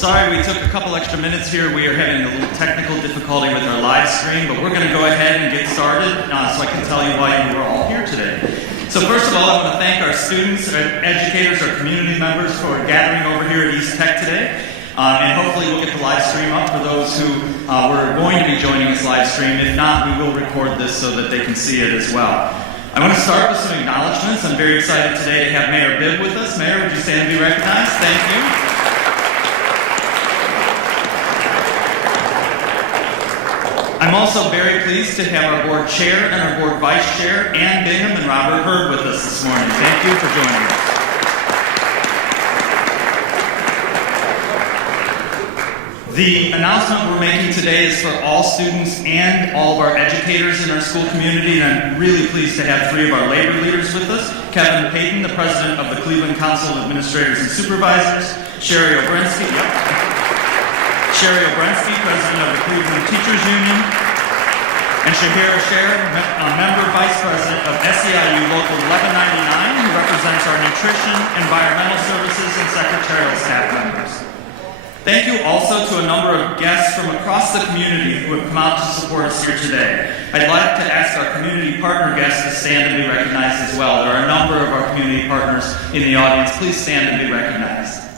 Sorry we took a couple extra minutes here. We are having a little technical difficulty with our live stream, but we're going to go ahead and get started so I can tell you why you are all here today. So first of all, I want to thank our students, our educators, our community members for gathering over here at East Tech today. And hopefully we'll get the live stream up for those who were going to be joining us live stream. If not, we will record this so that they can see it as well. I want to start with some acknowledgments. I'm very excited today to have Mayor Bibb with us. Mayor, would you stand and be recognized? Thank you. I'm also very pleased to have our board chair and our board vice chair, Ann Bingham and Robert Hurd, with us this morning. Thank you for joining us. The announcement we're making today is for all students and all of our educators in our school community, and I'm really pleased to have three of our labor leaders with us. Kevin Payton, the president of the Cleveland Council of Administrators and Supervisors, Sherry Obrensky, president of the Cleveland Teachers Union, and Shahira Sher, member vice president of SEIU Local 1199, who represents our nutrition, environmental services, and secretarial staff members. Thank you also to a number of guests from across the community who have come out to support us here today. I'd like to ask our community partner guests to stand and be recognized as well. There are a number of our community partners in the audience. Please stand and be recognized.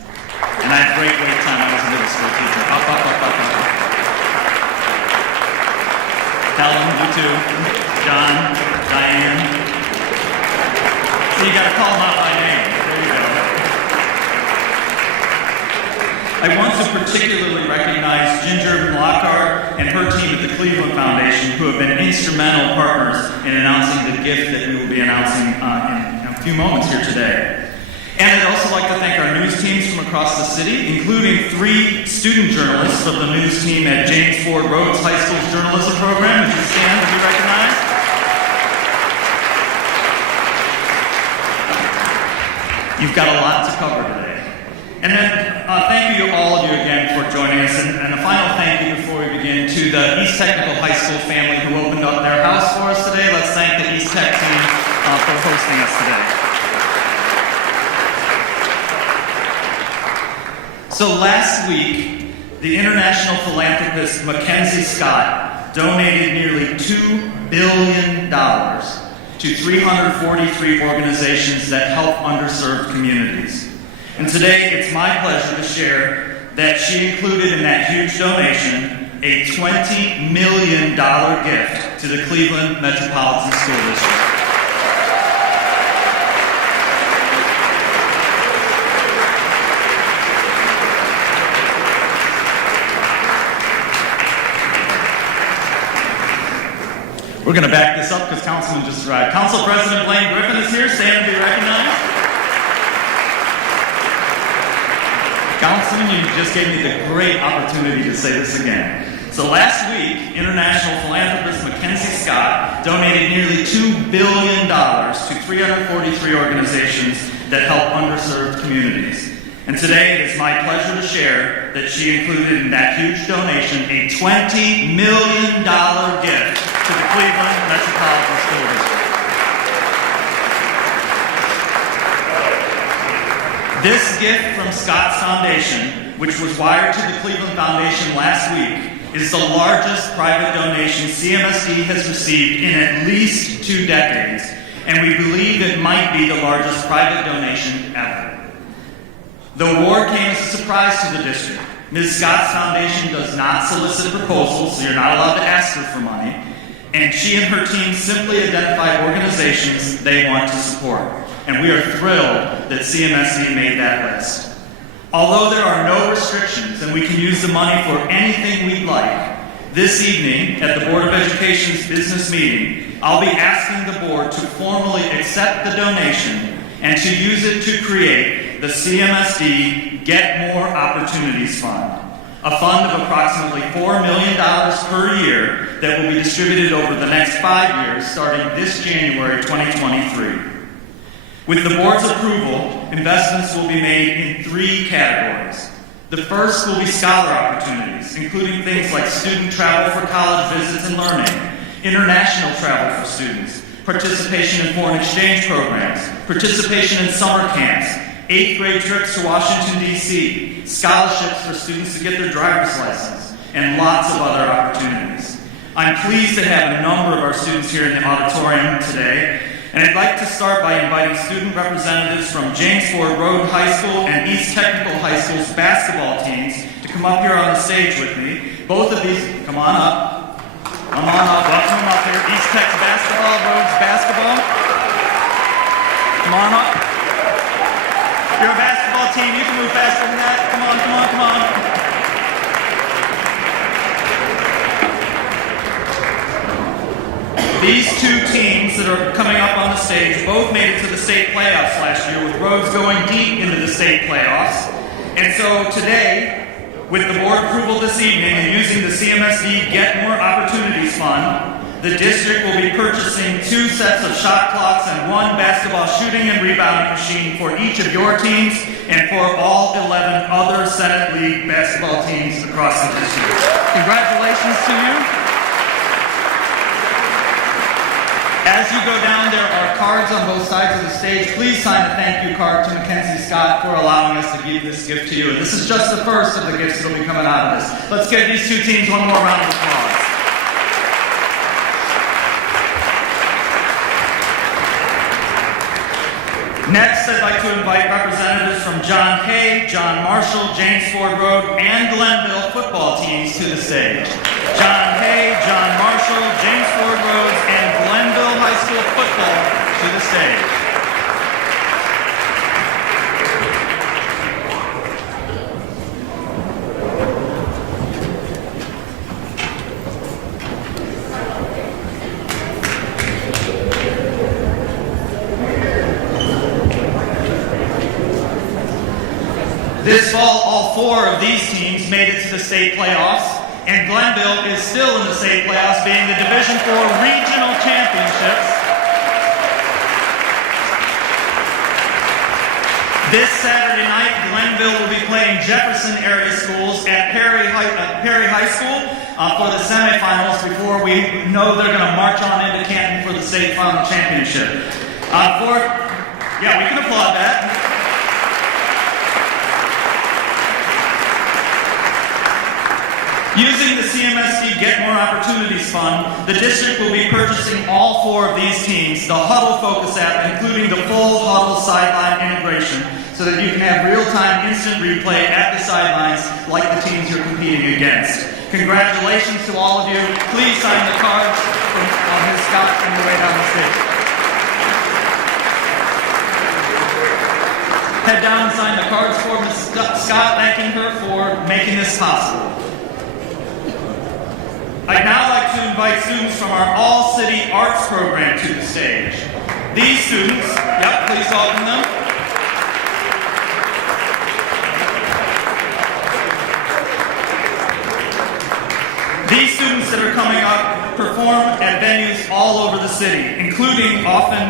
And I had a great wait time. I was a middle school teacher. Up. Helen, you too. John, Diane. So you got to call them out by name. There you go. I want to particularly recognize Ginger Lockhart and her team at the Cleveland Foundation, who have been instrumental partners in announcing the gift that we will be announcing in a few moments here today. And I'd also like to thank our news teams from across the city, including 3 student journalists from the news team at James Ford Rhodes High School's journalism program. Would you stand to be recognized? You've got a lot to cover today. And then thank you to all of you again for joining us. And a final thank you before we begin to the East Technical High School family who opened up their house for us today. Let's thank the East Tech team for hosting us today. So last week, the international philanthropist MacKenzie Scott donated nearly $2 billion to 343 organizations that help underserved communities. And today, it's my pleasure to share that she included in that huge donation a $20 million gift to the Cleveland Metropolitan School District. We're going to back this up because Councilman just arrived. Council President Blaine Griffin is here. Stand and be recognized. Councilman, you just gave me the great opportunity to say this again. So last week, international philanthropist MacKenzie Scott donated nearly $2 billion to 343 organizations that help underserved communities. And today, it is my pleasure to share that she included in that huge donation a $20 million gift to the Cleveland Metropolitan School District. This gift from Scott's Foundation, which was wired to the Cleveland Foundation last week, is the largest private donation CMSD has received in at least 2 decades, and we believe it might be the largest private donation ever. The award came as a surprise to the district. Ms. Scott's Foundation does not solicit proposals, so you're not allowed to ask her for money, and she and her team simply identify organizations they want to support. And we are thrilled that CMSD made that list. Although there are no restrictions and we can use the money for anything we'd like, this evening at the Board of Education's business meeting, I'll be asking the board to formally accept the donation and to use it to create the CMSD Get More Opportunities Fund, a fund of approximately $4 million per year that will be distributed over the next 5 years starting this January 2023. With the board's approval, investments will be made in 3 categories. The first will be scholar opportunities, including things like student travel for college visits and learning, international travel for students, participation in foreign exchange programs, participation in summer camps, 8th grade trips to Washington, D.C., scholarships for students to get their driver's license, and lots of other opportunities. I'm pleased to have a number of our students here in the auditorium today, and I'd like to start by inviting student representatives from James Ford Road High School and East Technical High School's basketball teams to come up here on the stage with me. Both of these, come on up. Come on up, welcome them up here. East Tech's basketball, Rhodes basketball. Come on up. You're a basketball team, you can move faster than that. Come on, come on, come on. These two teams that are coming up on the stage both made it to the state playoffs last year, with Rhodes going deep into the state playoffs. And so today, with the board approval this evening and using the CMSD Get More Opportunities Fund, the district will be purchasing 2 sets of shot clocks and 1 basketball shooting and rebounding machine for each of your teams and for all 11 other Senate League basketball teams across the district. Congratulations to you. As you go down, there are cards on both sides of the stage. Please sign a thank you card to MacKenzie Scott for allowing us to give this gift to you. And this is just the first of the gifts that will be coming out of this. Let's give these two teams one more round of applause. Next, I'd like to invite representatives from John Hay, John Marshall, James Ford Road, and Glenville football teams to the stage. John Hay, John Marshall, James Ford Road, and Glenville High School football to the stage. This fall, all 4 of these teams made it to the state playoffs, and Glenville is still in the state playoffs, being the Division IV Regional Championships. This Saturday night, Glenville will be playing Jefferson area schools at Perry High School for the semifinals before we know they're going to march on into Canton for the state final championship. Yeah, we can applaud that. Using the CMSD Get More Opportunities Fund, the district will be purchasing all 4 of these teams, the Huddle Focus app, including the full Huddle sideline integration, so that you can have real-time instant replay at the sidelines like the teams you're competing against. Congratulations to all of you. Please sign the cards from Ms. Scott on your way down the stage. Head down and sign the cards for Ms. Scott, thanking her for making this possible. I'd now like to invite students from our All-City Arts program to the stage. These students, please welcome them. These students that are coming up perform at venues all over the city, including often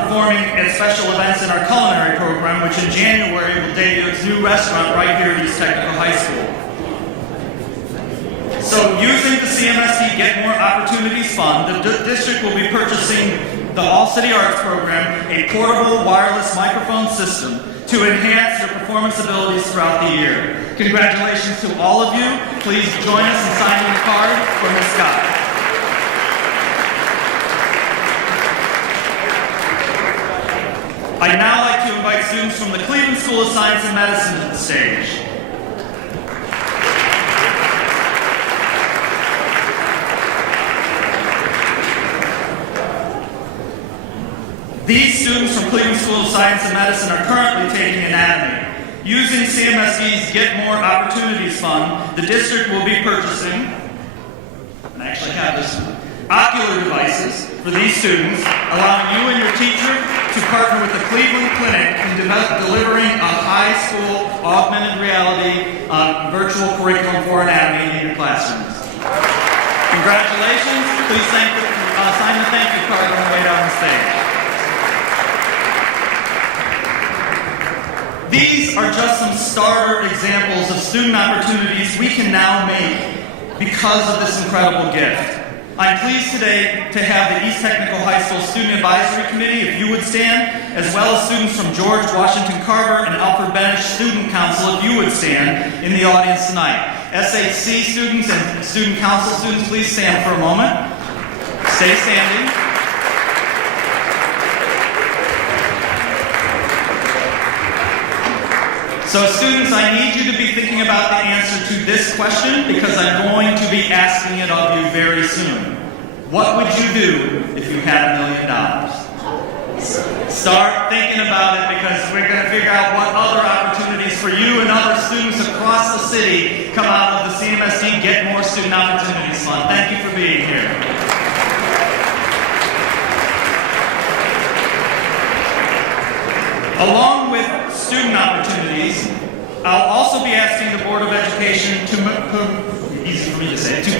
performing at special events in our culinary program, which in January will debut its new restaurant right here at East Technical High School. So using the CMSD Get More Opportunities Fund, the district will be purchasing the All-City Arts program, a portable wireless microphone system to enhance your performance abilities throughout the year. Congratulations to all of you. Please join us in signing the card for Ms. Scott. I'd now like to invite students from the Cleveland School of Science and Medicine to the stage. These students from Cleveland School of Science and Medicine are currently taking anatomy. Using CMSD's Get More Opportunities Fund, the district will be purchasing, and I actually have this, ocular devices for these students, allowing you and your teacher to partner with the Cleveland Clinic in delivering a high school augmented reality virtual curriculum for anatomy in your classrooms. Congratulations. Please sign the thank you card on the way down the stage. These are just some starter examples of student opportunities we can now make because of this incredible gift. I'm pleased today to have the East Technical High School Student Advisory Committee, if you would stand, as well as students from George Washington Carver and Alfred Bennett Student Council, if you would stand in the audience tonight. SHC students and Student Council students, please stand for a moment. Stay standing. So students, I need you to be thinking about the answer to this question because I'm going to be asking it of you very soon. What would you do if you had $1 million? Start thinking about it because we're going to figure out what other opportunities for you and other students across the city come out of the CMSD Get More Student Opportunities Fund. Thank you for being here. Along with student opportunities, I'll also be asking the Board of Education to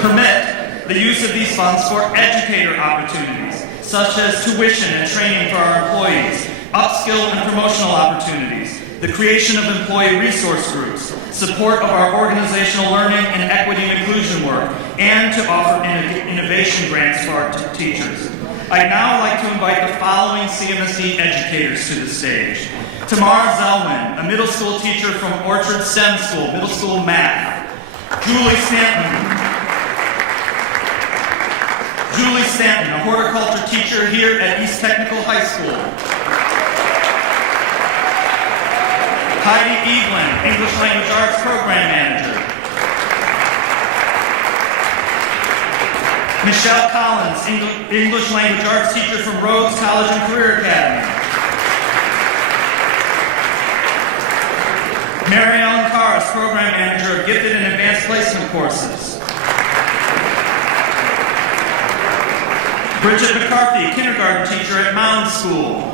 permit the use of these funds for educator opportunities, such as tuition and training for our employees, upskill and promotional opportunities, the creation of employee resource groups, support of our organizational learning and equity and inclusion work, and to offer innovation grants for our teachers. I'd now like to invite the following CMSD educators to the stage. Tamara Zelwin, a middle school teacher from Orchard STEM School, middle school math. Julie Stanton, a horticulture teacher here at East Technical High School. Heidi Evelyn, English Language Arts Program Manager. Michelle Collins, English Language Arts teacher from Rhodes College and Career Academy. Mary Ellen Carrs, Program Manager of Gifted and Advanced Placement Courses. Bridget McCarthy, Kindergarten teacher at Mound School.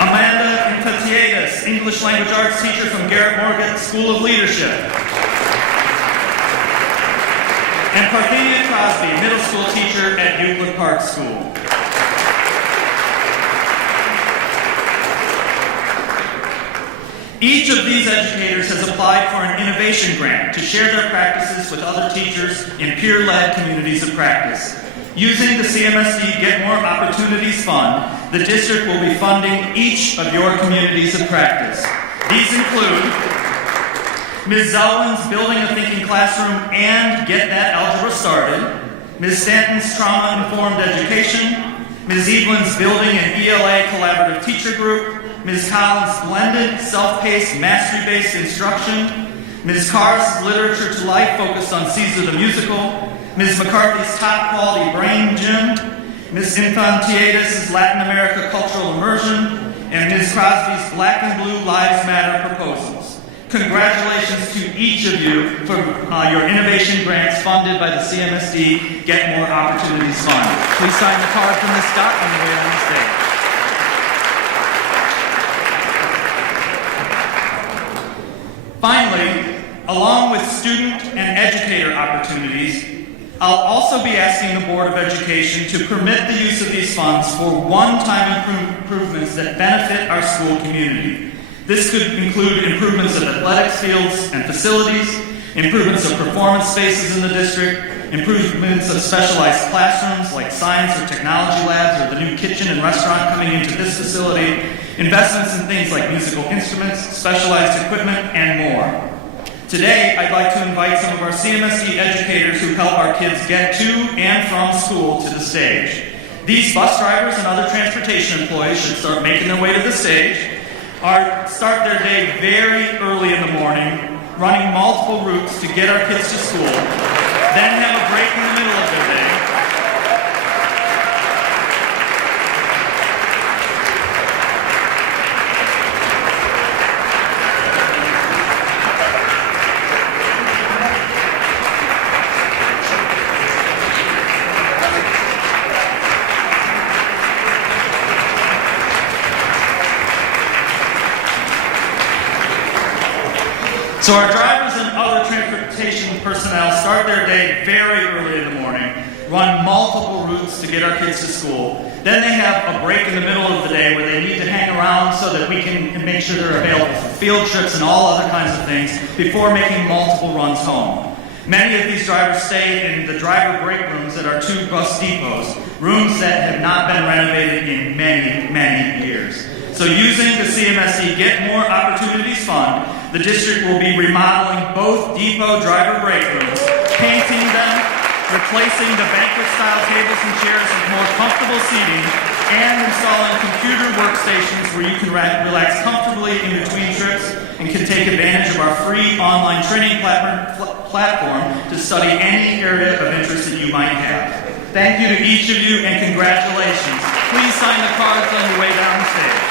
Amanda Infantietis, English Language Arts teacher from Garrett Morgan School of Leadership. And Parthenia Crosby, middle school teacher at Euclid Park School. Each of these educators has applied for an innovation grant to share their practices with other teachers in peer-led communities of practice. Using the CMSD Get More Opportunities Fund, the district will be funding each of your communities of practice. These include Ms. Zelwin's Building a Thinking Classroom and Get That Algebra Started, Ms. Stanton's Trauma-Informed Education, Ms. Evelyn's Building an ELA Collaborative Teacher Group, Ms. Collins' Blended Self-Paced Mastery-Based Instruction, Ms. Carr's Literature to Life focused on Caesar the Musical, Ms. McCarthy's Top Quality Brain Gym, Ms. Infantietis' Latin America Cultural Immersion, and Ms. Crosby's Black and Blue Lives Matter proposals. Congratulations to each of you for your innovation grants funded by the CMSD Get More Opportunities Fund. Please sign the card from Ms. Scott on the way on the stage. Finally, along with student and educator opportunities, I'll also be asking the Board of Education to permit the use of these funds for one-time improvements that benefit our school community. This could include improvements of athletics fields and facilities, improvements of performance spaces in the district, improvements of specialized classrooms like science or technology labs or the new kitchen and restaurant coming into this facility, investments in things like musical instruments, specialized equipment, and more. Today, I'd like to invite some of our CMSD educators who help our kids get to and from school to the stage. These bus drivers and other transportation employees should start making their way to the stage, start their day very early in the morning, running multiple routes to get our kids to school, then have a break in the middle of their day, So our drivers and other transportation personnel start their day very early in the morning, run multiple routes to get our kids to school. Then they have a break in the middle of the day where they need to hang around so that we can make sure they're available for field trips and all other kinds of things before making multiple runs home. Many of these drivers stay in the driver break rooms at our two bus depots, rooms that have not been renovated in many, many years. So using the CMSD Get More Opportunities Fund, the district will be remodeling both depot driver break rooms, painting them, replacing the banquet-style tables and chairs with more comfortable seating, and installing computer workstations where you can relax comfortably in between trips and can take advantage of our free online training platform to study any area of interest that you might have. Thank you to each of you and congratulations. Please sign the cards on your way down the stage.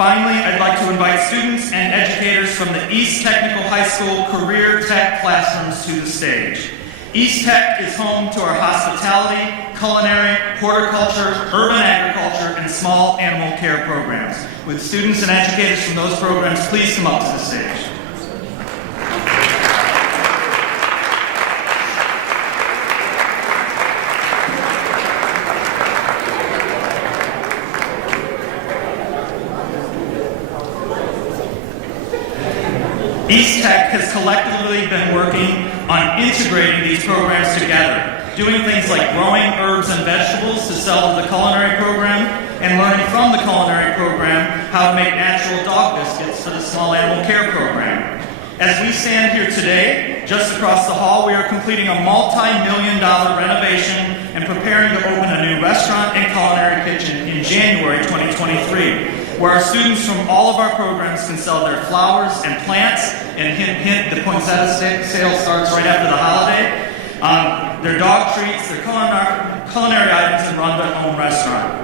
Finally, I'd like to invite students and educators from the East Technical High School Career Tech classrooms to the stage. East Tech is home to our hospitality, culinary, horticulture, urban agriculture, and small animal care programs. With students and educators from those programs, please come up to the stage. East Tech has collectively been working on integrating these programs together, doing things like growing herbs and vegetables to sell to the culinary program, and learning from the culinary program how to make natural dog biscuits for the small animal care program. As we stand here today, just across the hall, we are completing a multi-million-dollar renovation and preparing to open a new restaurant and culinary kitchen in January 2023. Where our students from all of our programs can sell their flowers and plants, and hint, the poinsettia sale starts right after the holiday, their dog treats, their culinary items, and run their own restaurant.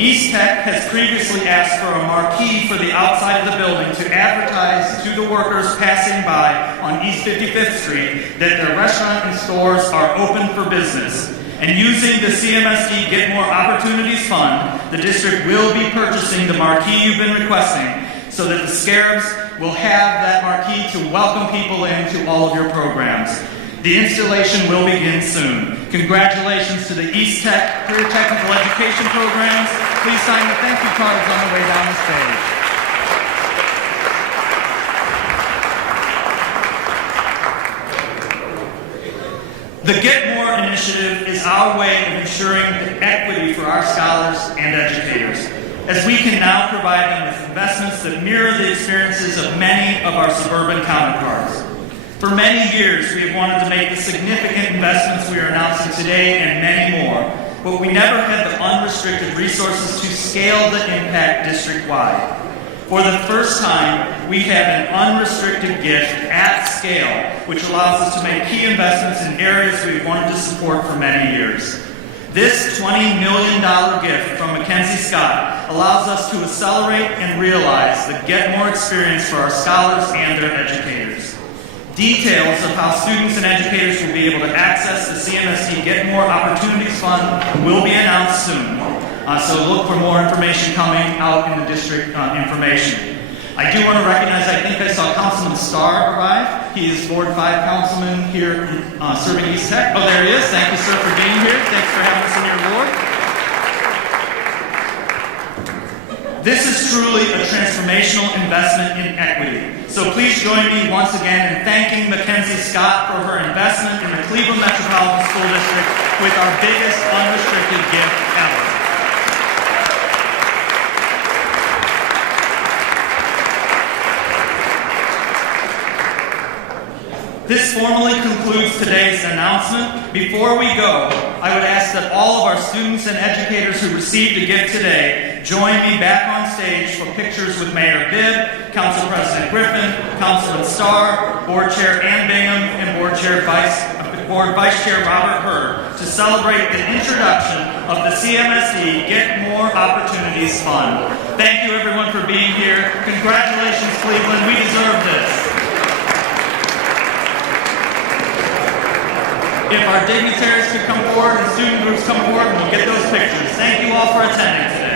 East Tech has previously asked for a marquee for the outside of the building to advertise to the workers passing by on East 55th Street that their restaurant and stores are open for business. And using the CMSD Get More Opportunities Fund, the district will be purchasing the marquee you've been requesting so that the Scarabs will have that marquee to welcome people into all of your programs. The installation will begin soon. Congratulations to the East Tech Career Technical Education programs. Please sign the thank you cards on the way down the stage. The Get More initiative is our way of ensuring equity for our scholars and educators, as we can now provide them with investments that mirror the experiences of many of our suburban counterparts. For many years, we have wanted to make the significant investments we are announcing today and many more, but we never had the unrestricted resources to scale the impact district-wide. For the first time, we have an unrestricted gift at scale, which allows us to make key investments in areas we've wanted to support for many years. This $20 million gift from MacKenzie Scott allows us to accelerate and realize the Get More experience for our scholars and their educators. Details of how students and educators will be able to access the CMSD Get More Opportunities Fund will be announced soon. So look for more information coming out in the district information. I do want to recognize, I think I saw Councilman Starr arrive. He is Ward 5 Councilman here serving East Tech. Oh, there he is. Thank you, sir, for being here. Thanks for having us in your ward. This is truly a transformational investment in equity. So please join me once again in thanking MacKenzie Scott for her investment in the Cleveland Metropolitan School District with our biggest unrestricted gift ever. This formally concludes today's announcement. Before we go, I would ask that all of our students and educators who received a gift today join me back on stage for pictures with Mayor Bibb, Council President Griffin, Councilman Starr, Board Chair Ann Bingham, and Board Vice Chair Robert Hurd to celebrate the introduction of the CMSD Get More Opportunities Fund. Thank you everyone for being here. Congratulations, Cleveland. We deserve this. If our dignitaries could come forward and student groups come forward, we'll get those pictures. Thank you all for attending today.